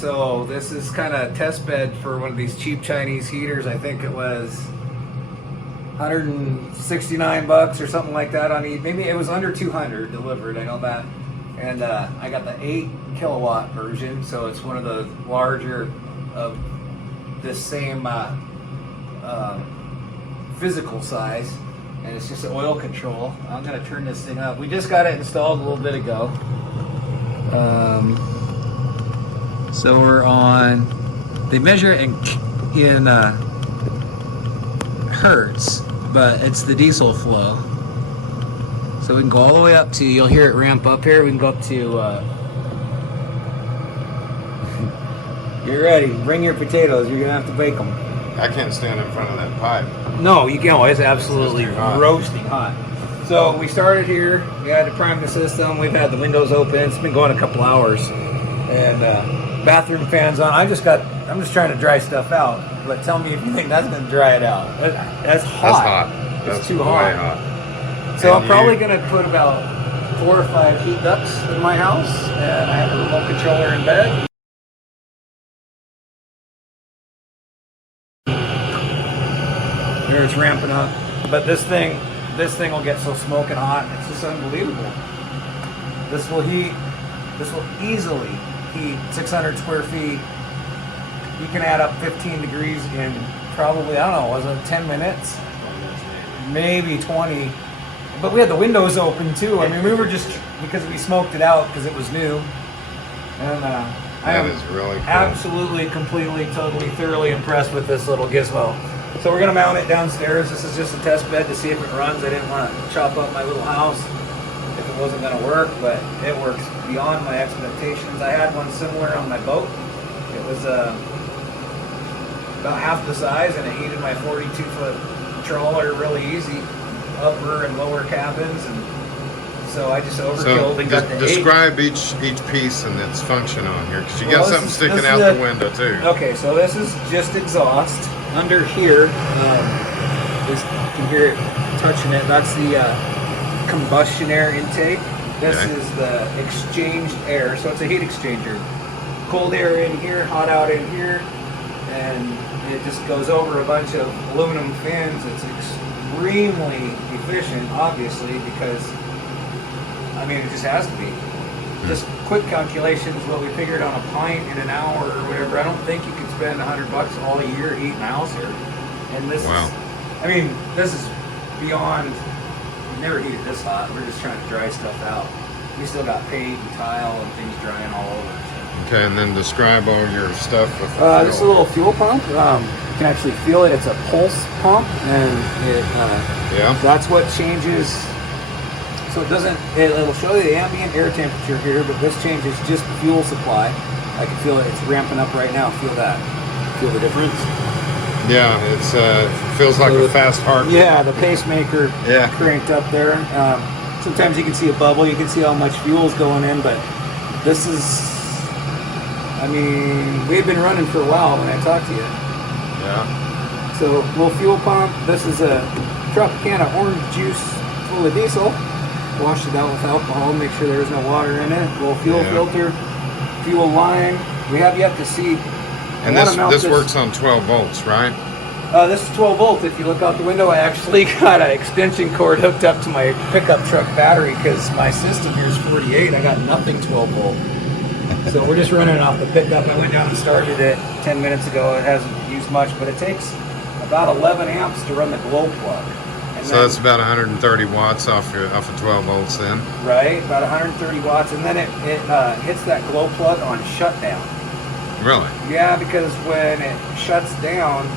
So this is kind of a test bed for one of these cheap Chinese heaters. I think it was 169 bucks or something like that on eBay. Maybe it was under 200 delivered, I know that. And I got the 8 kilowatt version, so it's one of the larger of this same physical size, and it's just oil control. I'm gonna turn this thing up. We just got it installed a little bit ago. So we're on, they measure it in hertz, but it's the diesel flow. So we can go all the way up to, you'll hear it ramp up here, we can go up to, get ready, bring your potatoes, you're gonna have to bake them. I can't stand in front of that pipe. No, you can't, it's absolutely roasting hot. So we started here, we had to prime the system, we've had the windows open, it's been going a couple hours. And bathroom fans on. I'm just trying to dry stuff out. But tell me if you think that's going to dry it out. That's hot. That's hot. It's too hot. So I'm probably going to put about 4 or 5 heat ducts in my house, and I have a remote controller in bed. There it's ramping up. But this thing will get so smoking hot. It's just unbelievable. This will easily heat 600 square feet. You can add up 15 degrees in probably, I don't know, was it 10 minutes? Maybe 20. But we had the windows open too. I mean, we were just, because we smoked it out because it was new. And that is really cool. Absolutely, completely, totally, thoroughly impressed with this little gizmo. So we're gonna mount it downstairs. This is just a test bed to see if it runs. I didn't want to chop up my little house if it wasn't going to work, but it works beyond my expectations. I had one similar on my boat. It was about half the size, and it heated my 42-foot trawler really easy, upper and lower cabins, and so I just overkilled and got the describe each piece and its function on here, because you got something sticking out the window too. Okay, so this is just exhaust. Under here, you can hear it touching it. That's the combustion air intake. This is the exchanged air, so it's a heat exchanger. Cold air in here, hot out in here, and it just goes over a bunch of aluminum fins. It's extremely efficient, obviously, because I mean, it just has to be. Just quick calculations, what we figured on a pint in an hour or whatever. I don't think you could spend $100 all year heating a house here. And this is, I mean, this is beyond. Never heated this hot. We're just trying to dry stuff out. We still got paint and tile and things drying all over. Okay, and then describe all your stuff. This is a little fuel pump. You can actually feel it. It's a pulse pump, and that's what changes. So it doesn't. It'll show you the ambient air temperature here, but this changes just the fuel supply. I can feel it. It's ramping up right now. Feel that. Feel the difference. Yeah, it's feels like a fast heart. Yeah, the pacemaker cranked up there. Sometimes you can see a bubble. You can see how much fuel's going in, but this is. I mean, we've been running for a while when I talked to you. Yeah. So little fuel pump. This is a truck can of orange juice full of diesel. Washed it out with alcohol. Make sure there's no water in it. Little fuel filter, fuel line. We have yet to see. And this works on 12 volts, right? This is 12 volt. If you look out the window, I actually got an extension cord hooked up to my pickup truck battery because my system here is 48. I got nothing 12 volt. So we're just running it off the pickup. I went down and started it 10 minutes ago. It hasn't used much, but it takes about 11 amps to run the glow plug. And so that's about 130 watts off of 12 volts then? Right, about 130 watts. And then it hits that glow plug on shutdown. Really? Yeah, because when it shuts down,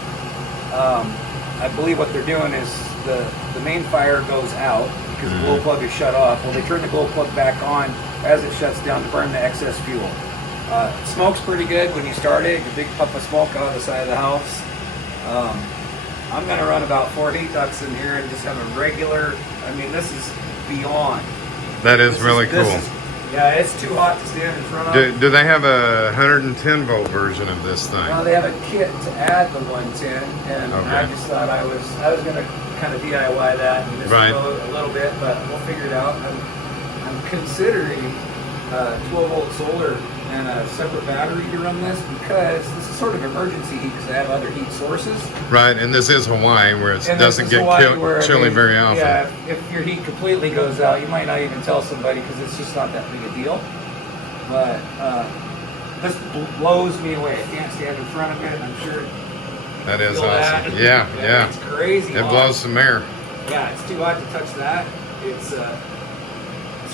I believe what they're doing is the main fire goes out because the glow plug is shut off. Well, they turn the glow plug back on as it shuts down to burn the excess fuel. It smokes pretty good when you start it. A big puff of smoke out of the side of the house. I'm going to run about 4 heat ducts in here and just have a regular. I mean, this is beyond. That is really cool. Yeah, it's too hot to stand in front of. Do they have a 110 volt version of this thing? No, they have a kit to add the 110, and I just thought I was going to kind of DIY that and just go a little bit, but we'll figure it out. I'm considering 12 volt solar and a separate battery to run this, because this is sort of emergency heat because I have other heat sources. Right, and this is Hawaii where it And doesn't get chilly very often. Yeah, if your heat completely goes out, you might not even tell somebody because it's just not that big a deal. But this blows me away. I can't stand in front of it. I'm sure. That is Feel awesome. that. Yeah. It's crazy. It blows some air. Yeah, it's too hot to touch that. It's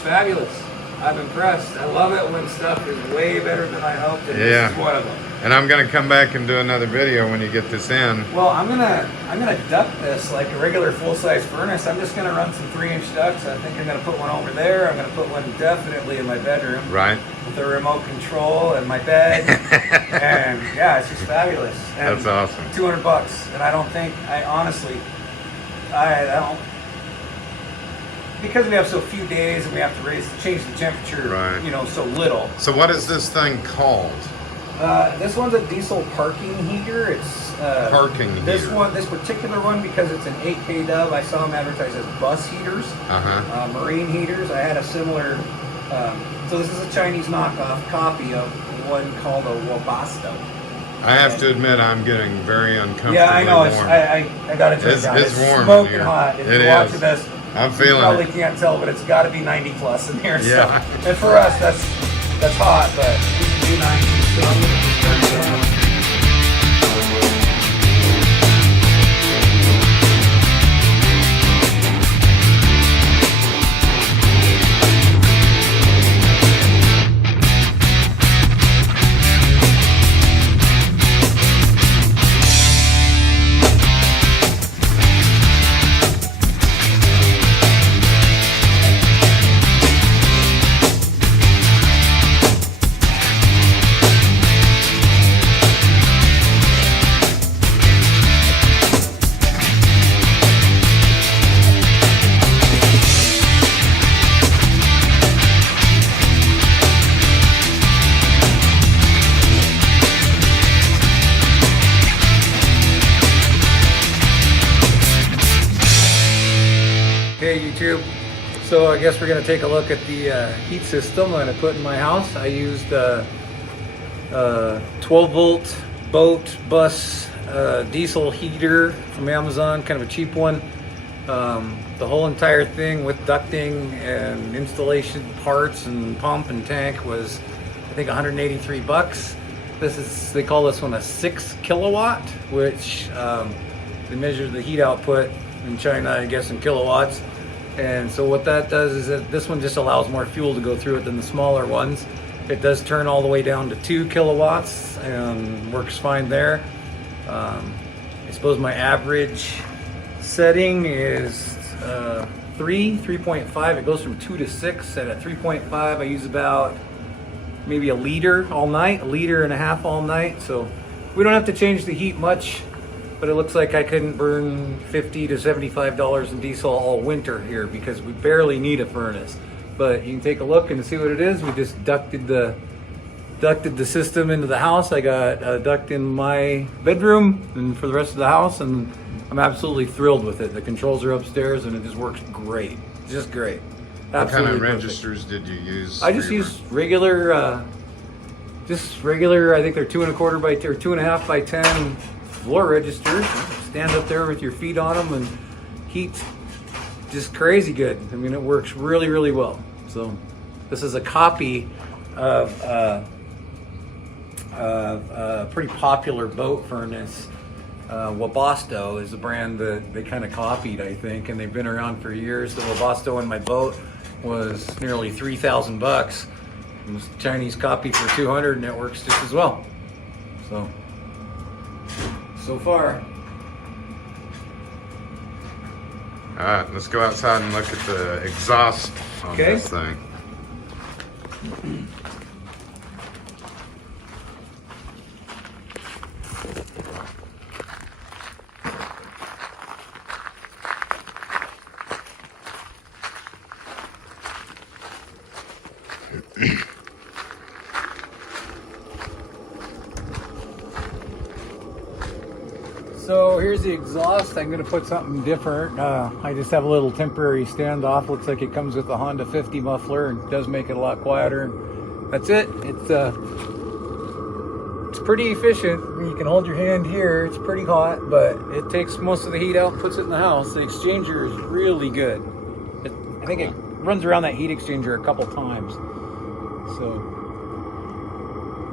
fabulous. I'm impressed. I love it when stuff is way better than I hoped, and this is one of them. And I'm gonna come back and do another video when you get this in. Well, I'm gonna duct this like a regular full-size furnace. I'm just gonna run some 3-inch ducts. I think I'm gonna put one over there. I'm gonna put one definitely in my bedroom. Right. With the remote control and my bed. And yeah, it's just fabulous. And that's awesome. $200, and I don't think I don't. Because we have so few days and we have to change the temperature, right, you know, so little. So what is this thing called? This one's a diesel parking heater. It's parking heater. This particular one, because it's an 8K dub, I saw them advertised as bus heaters, marine heaters. I had a similar. So this is a Chinese knockoff copy of one called a Wabasto. I have to admit, I'm getting very uncomfortable. Yeah, I know. Warm. I got to turn it down. It's warm smoking in here. hot. If it you're watching is. this, I'm feeling you probably it. can't tell, but it's got to be 90 plus in here. Yeah. So, and for us, that's hot, but we can do 90. So I'm going to just turn it down. Hey YouTube, so I guess we're going to take a look at the heat system I'm going to put in my house. I used a 12 volt boat bus diesel heater from Amazon, kind of a cheap one. The whole entire thing with ducting and installation parts and pump and tank was, I think, $183. They call this one a 6 kilowatt, which they measure the heat output in China, I guess, in kilowatts. And so what that does is that this one just allows more fuel to go through it than the smaller ones. It does turn all the way down to 2 kilowatts and works fine there. I suppose my average setting is 3.5. It goes from 2 to 6, and at 3.5 I use about maybe a liter all night, 1.5 liters all night. So we don't have to change the heat much, but it looks like I couldn't burn $50 to $75 in diesel all winter here because we barely need a furnace. But you can take a look and see what it is. We just ducted the system into the house. I got a duct in my bedroom and for the rest of the house, and I'm absolutely thrilled with it. The controls are upstairs and it just works great. Just great. What kind of Absolutely registers did you use? I just used regular, I think they're 2.25 by 2.5 by 10 floor registers. Stand up there with your feet on them and heat just crazy good. I mean, it works really, really well. So this is a copy of a pretty popular boat furnace. Wabasto is the brand that they kind of copied, I think, and they've been around for years. The Wabasto in my boat was nearly $3,000. It was a Chinese copy for $200, and it works just as well. So far. All right, let's go outside and look at the exhaust on this thing. So here's the exhaust. I'm going to put something different. I just have a little temporary standoff. Looks like it comes with a Honda 50 muffler and does make it a lot quieter. that's it. It's pretty efficient. You can hold your hand here. It's pretty hot, but it takes most of the heat out, puts it in the house. The exchanger is really good. I think it runs around that heat exchanger a couple times. So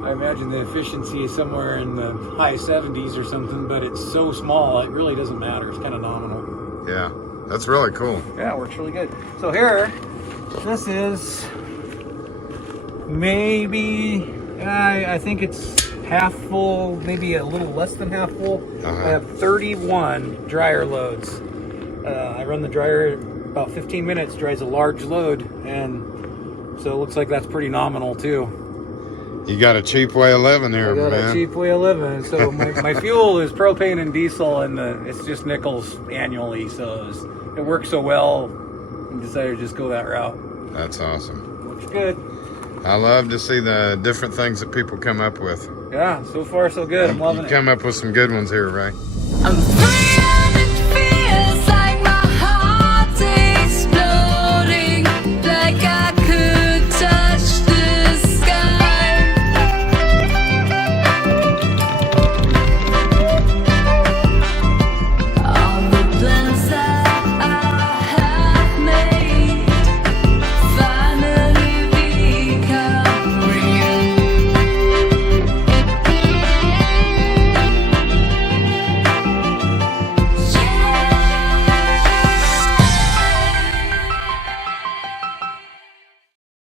I imagine the efficiency is somewhere in the high 70s or something, but it's so small, it really doesn't matter. It's kind of nominal. Yeah, that's really cool. Yeah, it works really good. So here, this is maybe, I think it's half full, maybe a little less than half full. I have 31 dryer loads. I run the dryer about 15 minutes, dries a large load, and so it looks like that's pretty nominal too. You got a cheap way of living here, man. I got a cheap way of living. So my fuel is propane and diesel, and it's just nickels annually. So it works so well, I decided to just go that route. That's awesome. Looks good. I love to see the different things that people come up with. Yeah, so far so good. I'm loving it. You come up with some good ones here, Ray. I'm free.